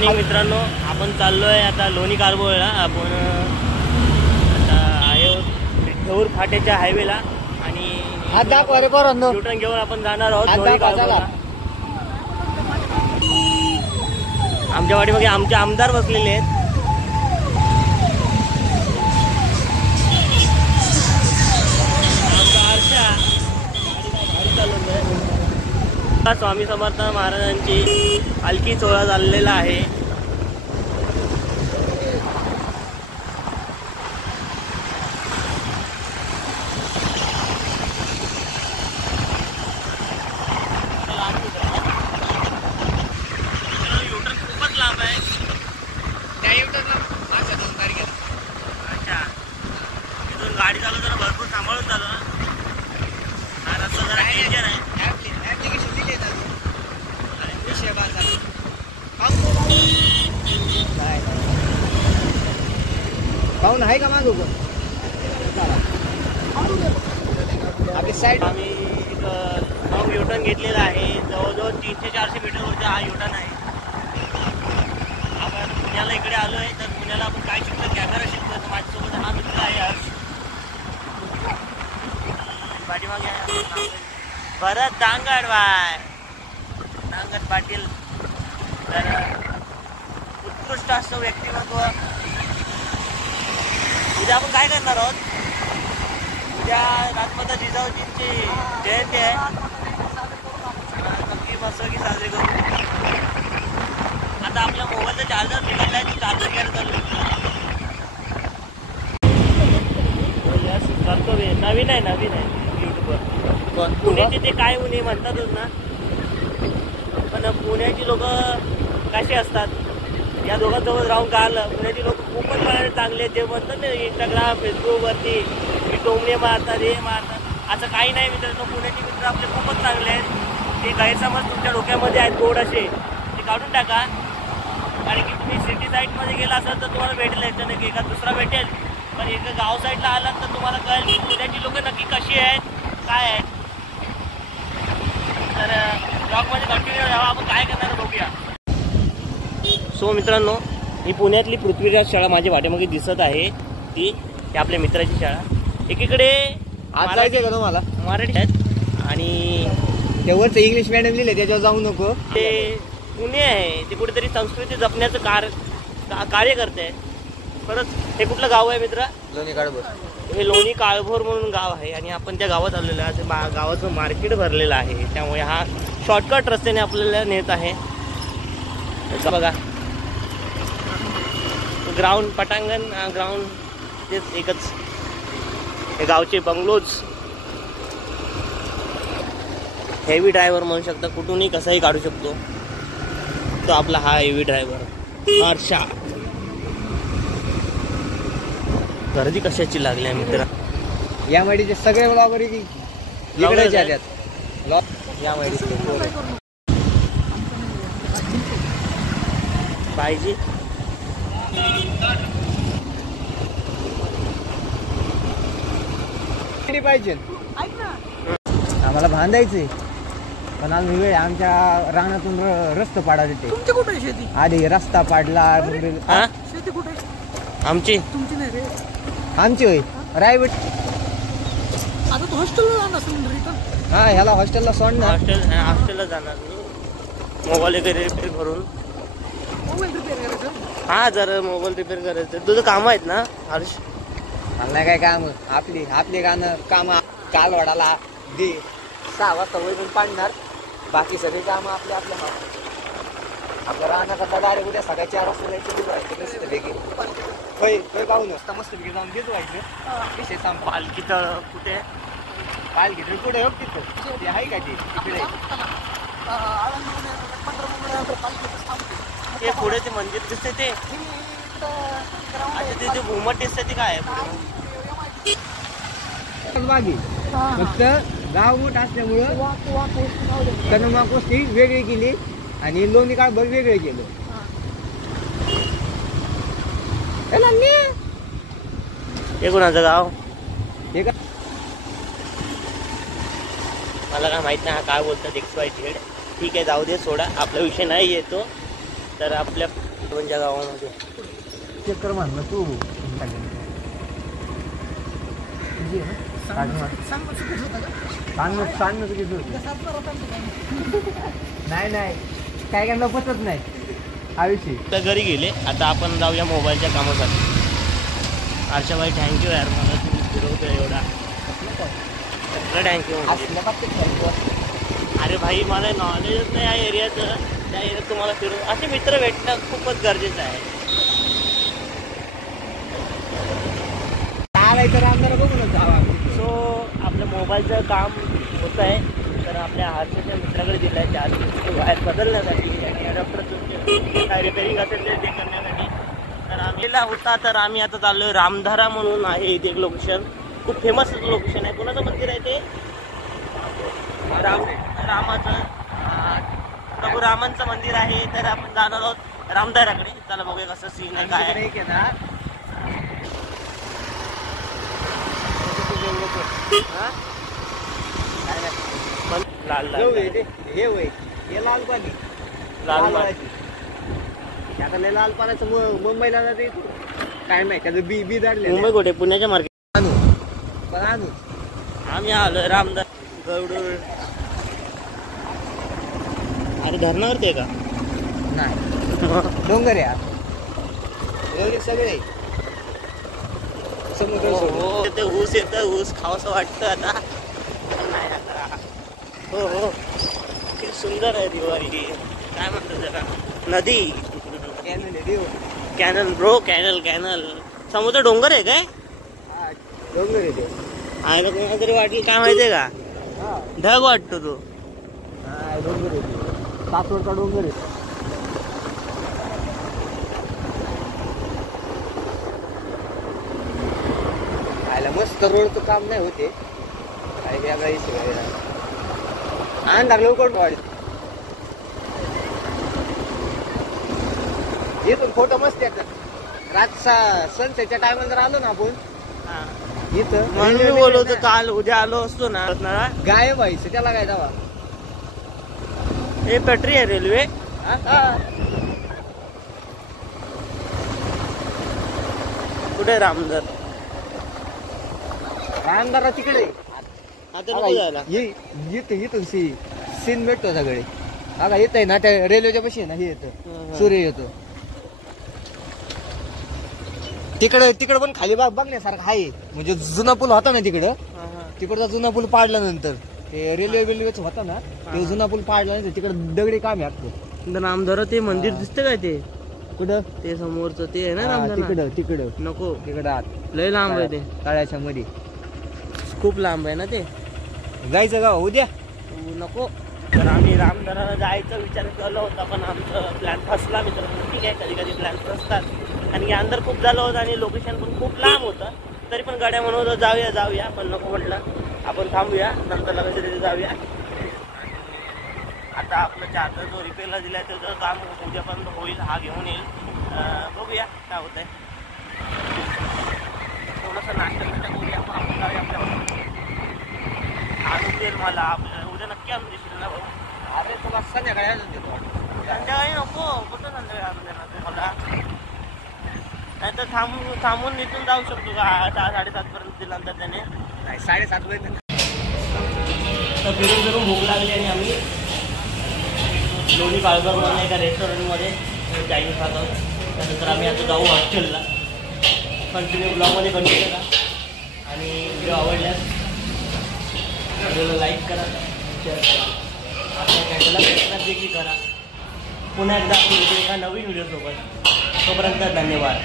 Morning मित्रांनो, आपण चाललोय आता लोणी कारबोळला. आपण आता आहे देऊर फाट्याच्या हायवेला आणि युटर्न घेऊन आपण जाणार आहोत लोणी कारबोळला. आमच्या वाटेमागे आमचे आमदार बसलेले आहेत. स्वामी समर्थ महाराजांची पालखी सोहळा चाललेला आहे. युटर्न खूपच लांब आहे. त्या युटर्नला 2 तारखेला. अच्छा, इथून गाडी चालू जरा भरपूर सांभाळून चालू. हा रस्ता जरा डेंजर आहे. पाहून आहे का मागू आपली साईड. आम्ही लॉंग युटर्न घेतलेला आहे. जवळजवळ 300-400 मीटरवरचा हा युटर्न आहे. आपण पुण्याला इकडे आलो आहे. तर पुण्याला आपण काय शिकतो, कॅमेरा शिकतो. तर माझ्यासोबत हा मित्र आहे हर्ष. पाठीमागे भरत दांगडवाय, दांगड पाटील. तर उत्कृष्ट असं व्यक्तिमत्व. उद्या आपण काय करणार आहोत, उद्या राजमाता जिजाऊजींची जयंती आहे. नक्की मस्तपैकी साजरी करू. आता आपल्या मोबाईलचा चार्जर निघाला आहे, चार्जर घ्यायला चालू. कर्तव्य नवीन आहे युट्यूबवर. पुण्याचे ते काय उन्हे म्हणतातच ना. पण पुण्याची लोक कशी असतात या दोघांसोबत राहून कळालं. पुण्याची लोक खूपच मनाने चांगले आहेत. ते म्हणतात ना इंस्टाग्राम फेसबुकवरती मी टोमणे मारतात, हे मारतात. असं काही नाही मित्रांनो. पुण्याचे मित्र आपले खूपच चांगले आहेत. ते गैरसमज तुमच्या डोक्यामध्ये आहेत गोड असे, ते काढून टाका. कारण की तुम्ही सिटी साईडमध्ये गेला असाल तर तुम्हाला भेटेल याच्यानं की एका दुसरा भेटेल. पण एका गाव साईडला आलात तर तुम्हाला कळेल की पुण्याची लोक नक्की कशी आहेत, काय आहेत. तर ब्लॉगमध्ये कंटिन्यू राहा. आपण काय करणार बघूया. सो मित्रांनो, ही पुण्यातली पृथ्वीराज शाळा माझ्या वाटेमागे दिसत आहे. ती आपल्या मित्राची शाळा. एकीकडे आज जायचंय का तुम्हाला? मराठी आहेत आणि तेवढंच इंग्लिश मॅडम लिहिले त्याच्यावर जाऊ नको. ते पुणे आहे. ते कुठेतरी संस्कृती जपण्याचं कार्य करते. खरंच हे कुठलं गाव आहे मित्रा? लोणी काळभोर. हे लोणी काळभोर म्हणून गाव आहे आणि आपण त्या गावात आलेलो आहे. गावाचं मार्केट भरलेलं आहे. त्यामुळे हा शॉर्टकट रस्त्याने आपल्याला नेत आहे. बघा ग्राउंड, पटांगण ग्राउंड तेच एकच. हे गावचे बंगलोज. हेवी ड्रायव्हर म्हणू शकता, कुठूनही कसाही काढू शकतो तो आपला हा हेवी ड्रायव्हर हर्षा. गर्दी कशाची लागली आहे मित्र? या माडीचे सगळे ब्लॉगर इकडे या माडीचे पाहिजे. पाहिजे आम्हाला बांधायचंय. पण आम्ही वेळ आमच्या रानातून रस्ता पाडा देते. तुमची कुठे शेती? आधी रस्ता पाडला. शेती कुठे? आमची तुमची नाही रे. आमची होय रायवट. आता तू हॉस्टेलला जाणार असेल रिटर्न? हा, ह्याला हॉस्टेलला सोडणार. हॉस्टेलला जाणार मी. मोबाईल वगैरे रिपेअर करून. मोबाईल रिपेअर करायचं? हा, जरा मोबाईल रिपेअर करायचं. तुझं काम आहेत ना हर्ष? मला नाही काय काम. आपली गाणं काम कालवाडाला दे 6 वाजता वैरून पाडणार. बाकी सगळे काम आपल्या आपल्या राहण्याकरता डायरेक्ट उद्या सकाळी 4 वाजता जायचं. वेगळी पाहू नसता मस्त पैकी जाऊन घेतो विषय सांग. पालखी तळ कुठे? पालखी तळ कुठे हो? तिथं ते आहे का? ते तिकडे ते पुढे ते मंदिर दिसते ते. अच्छा, ते जे घुमट दिसते ते काय आहे? बागी फक्त गाव मोठ असल्यामुळं कनमाकोस्ती वेगळी केली आणि लोणी काळभोर वेगळे केलं. हे कोणाचं गाव? हे का मला काय माहित नाही हा काय बोलतात XYZ. ठीक आहे, जाऊ दे, सोडा. आपला विषय नाही येतो. तर आपल्या तुमच्या गावामध्ये चक्कर म्हणलं तू सांग चुकीचं नाही काय काय पचत नाही हा विषय. तर घरी गेले. आता आपण जाऊया मोबाईलच्या कामासाठी. आरशाबाई थँक्यू यार, मला तुम्ही फिरवतोय एवढा. थँक्यू. अरे भाई मला नॉलेजच नाही या एरियाचं. त्या एरियात तुम्हाला फिरून असे मित्र भेटणं खूपच गरजेचं आहे. सो आपलं मोबाईलचं काम होतं आहे. तर आपल्या हर्षच्या मित्राकडे दिलं आहे चार्ज वायर बदलण्यासाठी आणि अडॅप्टरचं काय रिपेअरिंग असेल ते करण्यासाठी. तर आम्ही होता. तर आम्ही आता चाललो आहे रामधारा म्हणून आहे इथे एक लोकेशन, खूप फेमस लोकेशन आहे. कोणाचं मंदिर आहे ते? रामाचं प्रभू रामांचं मंदिर आहे. तर आपण जाणार आहोत रामधाराकडे. त्याला बघूया कसं सीन आहे काय आहे. लाल पाण्याचं मुंबईला जाते काय नाही त्याचं बी दाडले. मुंबई कुठे? पुण्याच्या मार्केट आणू आम्ही आलो रामधार गौडूर. अरे धरणावरती आहे का? नाही डोंगर यार एवढे सगळे समुद्र. ते ऊस येतं, ऊस खावंसं वाटतं आता. हो किती सुंदर आहे दिवाळी. काय म्हणतात जरा नदी कॅनल ब्रो कॅनल. समुद्र डोंगर आहे काय? डोंगर आहे. आयला कोणाला तरी वाटेल काय माहितीये का? ढग वाटतो तो. डोंगर आहे सासवडचा डोंगर आहे. आयला मस्त रोडचं काम नाही होते काय वेगळा इशू अंधार लवकर वाढत. इथून फोटो मस्त येतात रातचा सनसेटच्या टायमाला जर आलो ना आपण इथं. म्हणून मी बोलवतो काल उद्या आलो असतो ना. गायब व्हायचं त्याला काय जावा. हे पटरी आहे रेल्वे. कुठे रामधार? रामधारा तिकडे आता नको जायला. इथून सीन भेटतो सगळे. बघा येत आहे ना त्या रेल्वेच्या पाशी ना हे येतं सूर्य येतो तिकडे पण खाली बघण्यासारखं आहे. म्हणजे जुना पूल होता ना तिकडचा जुना पूल पाडल्यानंतर ते रेल्वेच होता ना ते जुना पूल पाडल्यानंतर तिकडे दगडी काम आहे आपलं. रामधारा ते मंदिर दिसतं काय ते? कुठं? ते समोरचं ते आहे ना रामधारा. तिकडं नको तिकडं आत लय लांब आहे ते. तळ्याच्या मध्ये खूप लांब आहे ना ते. जायचं का उद्या? नको. तर आम्ही रामधाराला जायचा विचार केला होता पण आमचं प्लॅन फसला मित्र. ठीक आहे कधी कधी प्लॅन फसतात. आणि अंदर खूप झालं होतं आणि लोकेशन पण खूप लांब होतं. तरी पण गाड्या म्हणत होतं जाऊया पण नको म्हटलं आपण थांबूया नंतर लगेच तिथे जाऊया. आता आपलं चार्जर जो रिपेअरला दिलाय त्याचं काम उद्यापर्यंत होईल. हा घेऊन येईल. बघूया काय होतंय. थोडंसं नाश्ता करूया आपण जाऊया आपल्या आणून देईल मला. आपल्याला उद्या नक्की आणून देशील ना भाऊ? अरे तुला संध्याकाळी आणून देतो. संध्याकाळी नको. कुठं संध्याकाळी आणून देणार ते मला? नाही तर थांबून इथून जाऊ शकतो का 6-7:30 पर्यंत दिल्यानंतर त्याने? नाही 7:30 पर्यंत. तर फिरून भूक लागली आणि आम्ही लोणी काळबाग म्हणून एका रेस्टॉरंटमध्ये चायनीज खात आहोत. त्यानंतर आम्ही आता जाऊ हॉस्टेलला. कंटिन्यू ब्लॉगमध्ये कंटिन्यू करा आणि व्हिडिओ आवडल्यास व्हिडिओला लाईक करा, शेअर करा, आपल्या चॅनलला सबस्क्राईब देखील करा. पुन्हा एकदा आपण एका नवीन व्हिडिओसोबत. तोपर्यंत धन्यवाद.